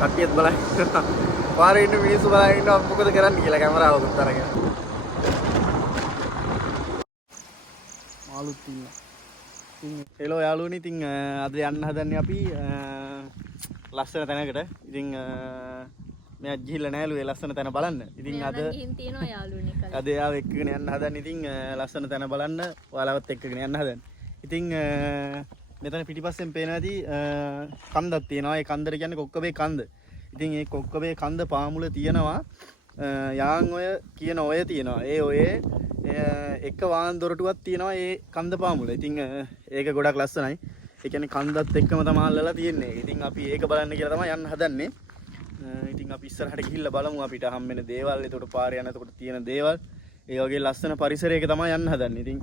කට්ටියත් බලන්න. පාරේ ඉන්න මිනිස්සු බලන් ඉන්නවා මොකද කරන්නේ කියලා කැමරාවකුත් අරගෙන. මාළුත් ඉන්නවා. ඉතින් හෙලෝ යාළුවනි ඉතින් අද යන්න හදන්නේ අපි ලස්සන තැනකට. ඉතින් මෙයා ගිහිල්ලා නැහැලු ඒ ලස්සන තැන බලන්න. ඉතින් අද ගිහින් තියනවා යාළුවනි කලින්. අද යාව එක්කගෙන යන්න හදන්නේ. ඉතින් ලස්සන තැන බලන්න ඔයාලවත් එක්කගෙන යන්න හදන්නේ. ඉතින් මෙතන පිටිපස්සෙන් පේනවා ඇති කන්දක් තියෙනවා. ඒ කන්දට කියන්නේ කොක්කබේ කන්ද. ඉතින් මේ කොක්කබේ කන්ද පාමුල තියෙනවා යාන් ඔය කියන ඔය තියෙනවා. ඒ ඔයේ එක වාහන දොරටුවක් තියෙනවා ඒ කන්ද පාමුල. ඉතින් ඒක ගොඩක් ලස්සනයි. ඒ කියන්නේ කන්දත් එක්කම තමයි අල්ලලා තියෙන්නේ. ඉතින් අපි ඒක බලන්න කියලා තමයි යන්න හදන්නේ. ඉතින් අපි ඉස්සරහට ගිහිල්ලා බලමු අපිට හම්බෙන දේවල්. එතකොට පාරේ යන එතකොට තියෙන දේවල්. ඒ වගේ ලස්සන පරිසරයක තමයි යන්න හදන්නේ. ඉතින්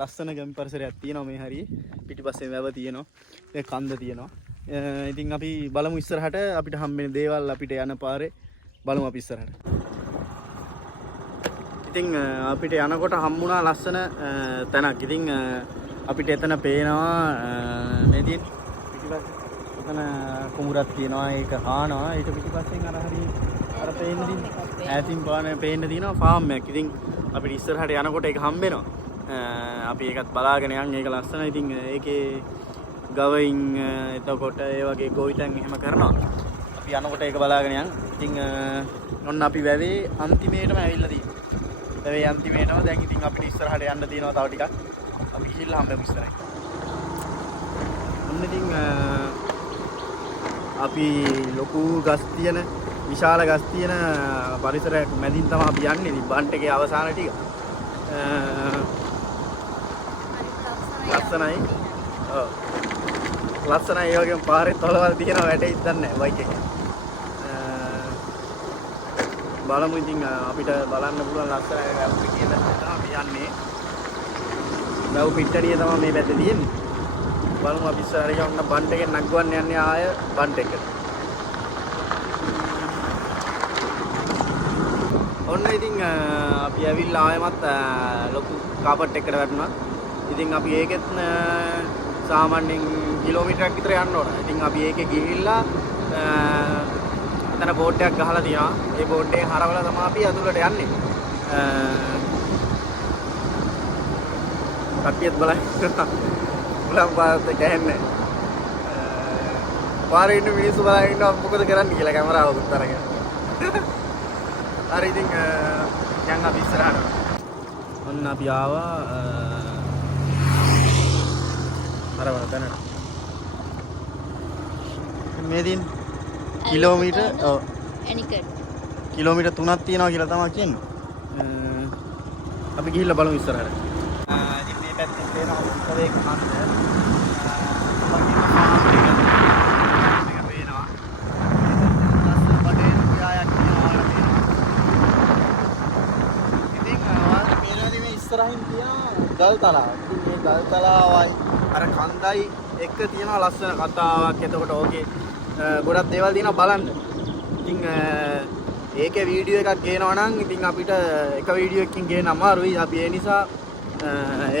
ලස්සන ගම් පරිසරයක් තියෙනවා මේ හරියේ. පිටිපස්සේ වැව තියෙනවා. ඒ කන්ද තියෙනවා. ඉතින් අපි බලමු ඉස්සරහට අපිට හම්බෙන දේවල් අපිට යන පාරේ බලමු අපි ඉස්සරහට. ඉතින් අපිට යනකොට හම්බුණා ලස්සන තැනක්. ඉතින් අපිට එතන පේනවා මේ තියෙන පිටිපස්සේ එතන කුඹුරක් තියෙනවා. ඒක හානවා. ඊට පිටිපස්සෙන් අර හරිය අර පේන්නේ ඈතින් පේන්න තියෙනවා ෆාම් එකක්. ඉතින් අපිට ඉස්සරහට යනකොට ඒක හම්බෙනවා. අපි ඒකත් බලාගෙන යන්. ඒක ලස්සනයි. ඉතින් ඒකේ ගවයින් එතකොට ඒ වගේ ගොවිතැන් එහෙම කරනවා. අපි යනකොට ඒක බලාගෙන යන්. ඉතින් ඔන්න අපි වැවේ අන්තිමේටම ඇවිල්ලා තියෙනවා. වැවේ අන්තිමේටම දැන් ඉතින් අපිට ඉස්සරහට යන්න තියෙනවා තව ටිකක්. අපි ගිහිල්ලා හම්බෙමු ඉස්සරහට. ඔන්න ඉතින් අපි ලොකු ගස් තියෙන විශාල ගස් තියෙන පරිසරයක් මැදින් තමයි අපි යන්නේ. ඉතින් බන්ට් එකේ අවසාන ටික. ලස්සනයි. ඔව්. ලස්සනයි. ඒ වගේම පාරේ තොලවල් තියෙනවා වැටෙයිද දන්නේ නැහැ බයික් එකේ. බලමු ඉතින් අපිට බලන්න පුළුවන් ලස්සන වැව් කියලා තමයි අපි යන්නේ. වැව් පිට්ටනිය තමයි මේ පැත්තේ තියෙන්නේ. බලමු අපි ඉස්සරහට යන්න බන්ට් එකෙන් නග්ගවන්න යන්නේ ආය බන්ට් එකට. ඔන්න ඉතින් අපි ඇවිල්ලා ආයෙමත් ලොකු කාපට් එකකට වැටුණා. ඉතින් අපි ඒකෙත් සාමාන්‍යයෙන් කිලෝමීටරයක් විතර යන්න ඕන. ඉතින් අපි ඒකේ ගිහිල්ලා එතන බෝඩ් එකක් ගහලා තියෙනවා. ඒ බෝඩ් එකෙන් හරවලා තමයි අපි අතුලට යන්නේ. කට්ටියත් බලන්න. උලම් පාරත් ගහන්නේ. පාරේ ඉන්න මිනිස්සු බලන් ඉන්නවා මොකද කරන්නේ කියලා කැමරාවකුත් අරගෙන. හරි ඉතින් යන් අපි ඉස්සරහට. ඔන්න අපි ආවා අරවල තැනට. මේ දින් කිලෝමීටර් ඔව් ඇනිකඩ් කිලෝමීටර් 3ක් තියෙනවා කියලා තමයි කියන්නේ. අපි ගිහිල්ලා බලමු ඉස්සරහට. ඉතින් මේ පැත්තේ පේනවා උත්තරේ කන්ද. ඉස්සරහින් තියෙන ගල් තලාව. ඉතින් මේ ගල් තලාවයි අර කන්දයි එක්ක තියෙන ලස්සන කතාවක්. එතකොට ඕකේ ගොඩක් දේවල් තියෙනවා බලන්න. ඉතින් ඒකේ වීඩියෝ එකක් ගේනවා නම් ඉතින් අපිට එක වීඩියෝ එකකින් ගේන්න අමාරුයි. අපි ඒ නිසා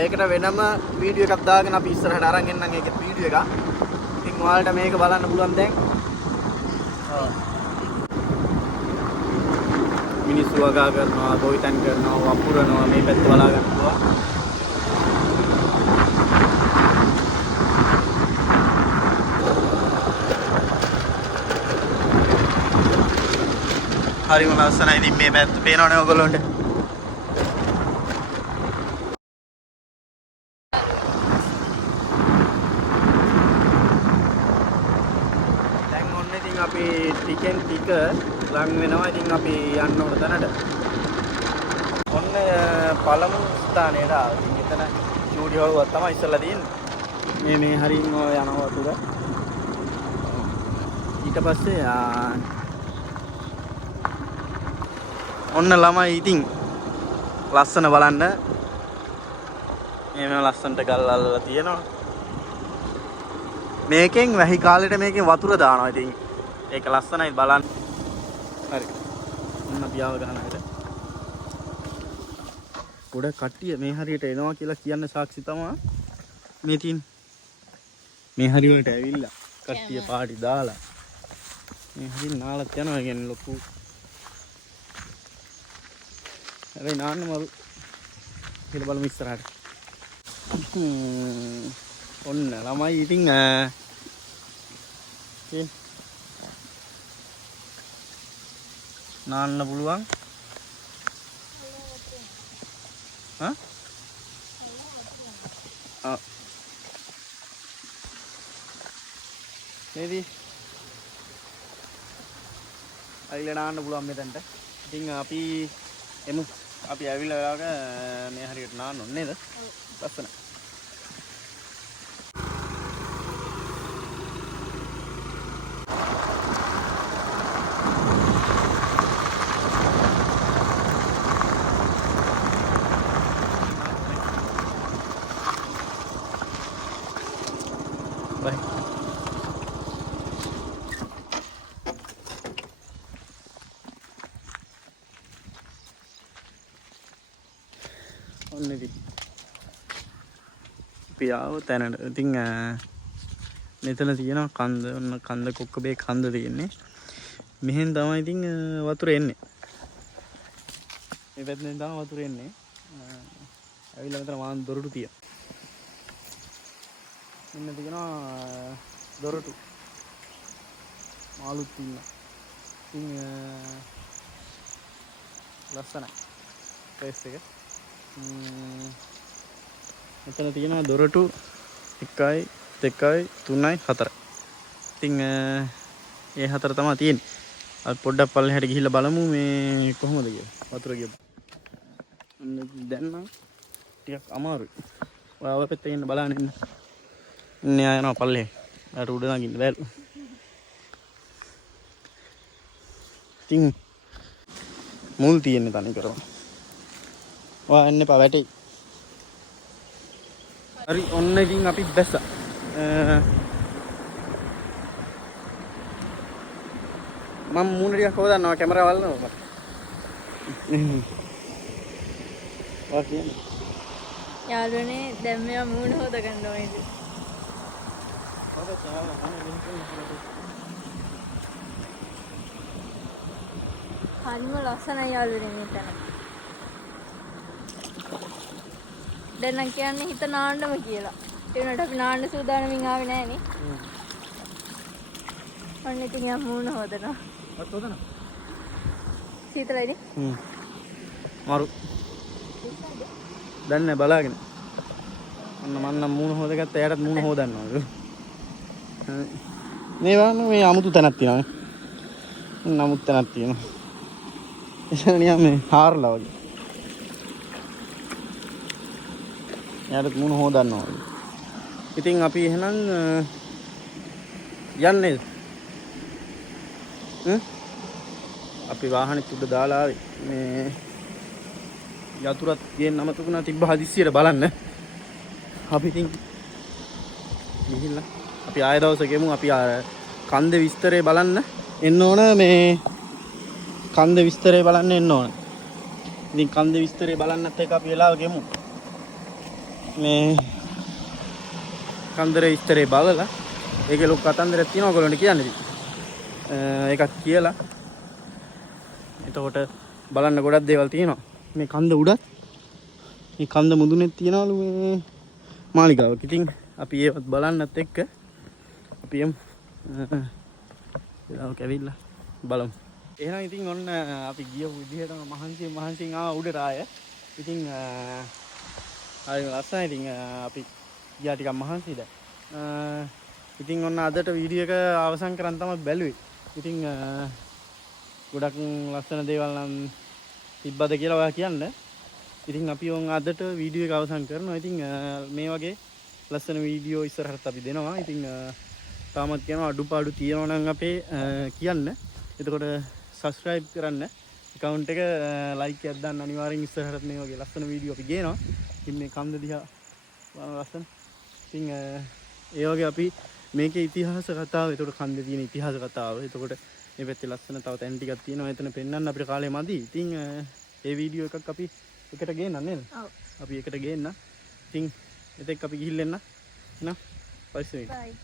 ඒකට වෙනම වීඩියෝ එකක් දාගෙන අපි ඉස්සරහට අරන් එන්නම් ඒකේ වීඩියෝ එක. ඉතින් ඔයාලට මේක බලන්න පුළුවන් දැන්. මිනිස්සු වගා කරනවා, ගොවිතැන් කරනවා, වපුරනවා. මේ පැත්ත බලා ගන්න පුළුවන්. හරිම ලස්සනයි. ඉතින් මේ පැත්ත පේනවනේ ඔයගොල්ලන්ට. දැන් ඔන්න ඉතින් අපි ටිකෙන් ටික ලං වෙනවා. ඉතින් අපි යන්න ඕන තැනට. ඔන්න පළමු ස්ථානයට ආවා. ඉතින් එතන ස්ටුඩියෝ එක තමයි ඉස්සලා තියෙන්නේ. මේ හරින් ඔය යනවා වතුර. ඊට පස්සේ ඔන්න ළමයි ඉතින් ලස්සන බලන්න. මේ ලස්සනට ගල් අල්ලලා තියෙනවා. මේකෙන් වැහි කාලෙට මේකෙන් වතුර දානවා. ඉතින් ඒක ලස්සනයි බලන්න. හරි. ඔන්න පියාව ගන්න හැට. ගොඩ කට්ටිය මේ හරියට එනවා කියලා කියන්න සාක්ෂි තමයි මේ තියෙන. මේ හරියට ඇවිල්ලා කට්ටිය පාටි දාලා මේ හරිය නාලත් යනවා කියන්නේ ලොකු. හැබැයි නාන්න මරු කියලා බලමු ඉස්සරහට. ඔන්න ළමයි ඉතින් නාන්න පුළුවන්. හා? මේදී අයිල නාන්න පුළුවන් මෙතනට. ඉතින් අපි එමු. අපි ඇවිල්ලා වෙලාවක මේ හරියට නාන්න ඕනේ නේද? ලස්සන. Bye. ඔන්න ඉතින් අපි ආව තැනට. ඉතින් මෙතන තියෙනවා කන්ද. ඔන්න කන්ද කොක්කබේ කන්ද තියෙන්නේ. මෙහෙන් තමයි ඉතින් වතුර එන්නේ. මේ පැත්තෙන් තමයි වතුර එන්නේ. ඇවිල්ලා මෙතන වාන් දොරටු තියෙනවා. මෙන්න තියෙනවා දොරටු. මාළුත් තියෙනවා. ඉතින් ලස්සනයි ප්ලේස් එක. මෙතන තියෙනවා දොරටු 1යි 2යි 3යි 4යි. ඉතින් ඒ හතර තමයි තියෙන්නේ. අපි පොඩ්ඩක් පල්ලෙහාට ගිහිල්ලා බලමු මේ කොහොමද කියලා. වතුර ගියපු. දැන් නම් ටිකක් අමාරුයි. ඔයාව පැත්තේ ඉන්න බලන්න ඉන්න. ඉන්නේ ආ යනවා පල්ලෙහාට. අර උඩ නගින්න බැලු. ඉතින් මුල් තියෙන්නේ තනි කරම. ඔයා එන්න එපා වැටේ. හරි ඔන්න ඉතින් අපි බැස්සා. මම මූණ ටිකක් හොදන්නවා කැමරාව වල්නවා. ඔයා කියන්නේ. යාළුවනේ දැන් මෙයා මූණ හොද ගන්න ඕනේද? හරිම ලස්සනයි යාළුවනේ මෙතන. දැන් නම් කියන්නේ හිත නාන්නම කියලා. ඒ වුණාට අපි නාන්න සූදානමින් ආවේ නැහැ නේ. ඔන්න ඉතින් යා මූණ හොදනවා. ඔත් හොදනවා. සීතලයිනේ. මාරු. දැන් නෑ බලාගෙන. ඔන්න මම නම් මූණ හොදගත්තා. එයාටත් මූණ හොදන්නවා. මේ වань මේ අමුතු තැනක් තියෙනවා. නමුත් තැනක් තියෙනවා. එතන නිකන් මේ හාරලා වගේ. එයාටත් මූණ හොදන්නවා වගේ. ඉතින් අපි එහෙනම් යන්නේ. අපි වාහනේ උඩ දාලා ආවේ. මේ යතුරත් ගේන්න අමතකුණා තිබ්බ හදිස්සියට බලන්න. අපි ඉතින් ගිහිල්ලා අපි ආය දවසේ ගෙමු. අපි කන්දේ විස්තරේ බලන්න එන්න ඕන. මේ කන්දේ විස්තරේ බලන්න එන්න ඕන. ඉතින් කන්දේ විස්තරේ බලන්නත් එක අපි වෙලාව ගෙමු. මේ කන්දේ විස්තරේ බලලා ඒකේ ලොකු කතන්දරයක් තියෙනවා ඔයගොල්ලන්ට කියන්න ඉතින්. ඒකත් කියලා. එතකොට බලන්න ගොඩක් දේවල් තියෙනවා. මේ කන්ද උඩත් මේ කන්ද මුදුනේ තියනවලු මේ මාලිගාවක්. ඉතින් අපි ඒවත් බලන්නත් එක්ක අපි එමු. ඒක ඇවිල්ලා බලමු. එහෙනම් ඉතින් ඔන්න අපි ගියපු විදිහටම මහන්සියෙන් ආව උඩට ආය. ඉතින් හරි ලස්සනයි. ඉතින් අපි ගියා ටිකක් මහන්සි දැන්. ඉතින් ඔන්න අදට වීඩියෝ එක අවසන් කරන් තමයි බැලුවේ. ඉතින් ගොඩක් ලස්සන දේවල් නම් තිබ්බද කියලා ඔයා කියන්න. ඉතින් අපි ඔන් අදට වීඩියෝ එක අවසන් කරනවා. ඉතින් මේ වගේ ලස්සන වීඩියෝ ඉස්සරහට අපි දෙනවා. ඉතින් තාමත් කියනවා අඩුපාඩු තියෙනවා නම් අපේ කියන්න. එතකොට subscribe කරන්න. account එක like එකක් දාන්න අනිවාර්යෙන්. ඉස්සරහට මේ වගේ ලස්සන වීඩියෝ අපි ගේනවා. ඉතින් මේ කන්ද දිහා බලන්න ලස්සන. ඉතින් ඒ වගේ අපි මේකේ ඉතිහාස කතාව. එතකොට කන්දේ තියෙන ඉතිහාස කතාව. එතකොට මේ පැත්තේ ලස්සන තව තැන් ටිකක් තියෙනවා. එතන පෙන්වන්න අපිට කාලේ මදි. ඉතින් ඒ වීඩියෝ එකක් අපි එකට ගේන්න නේද? ඔව්. අපි එකට ගේන්න. ඉතින් එතෙක් අපි ගිහින් එන්න. එහෙනම් පස්සේ. බයි.